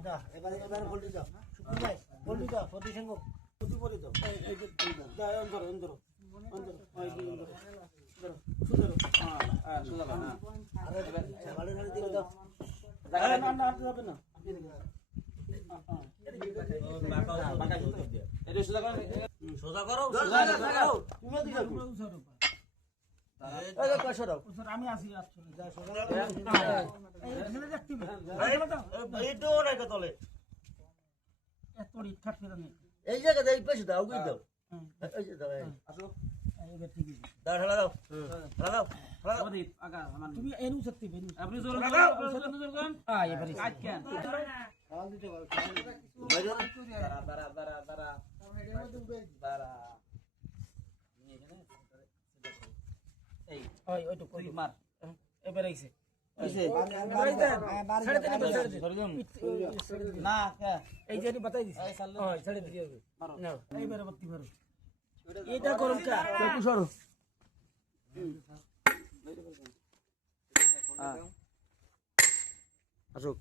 দাও এবারে বলতে দাও শুকুর ভাই বলতে দাও প্রতি সঙ্গ প্রতি করে দাও এই দাও অন্তর অন্তর অন্তর ওই অন্তর ধরো সুন্দর হ্যাঁ সুন্দর না আরে ভালো ভালো দিকে দাও না না না যাবে না সোজা করো তুমি দিকে আমি আসি এই জায়গা এই পেছে দাও দাও তুমি এনু সত্যি আপনি এবার আইছে না এই যে বাতাই দিছি ছেড়ে দিছি এইবারে বত্তি মারো এটা করুন কা একটু সরো আসুক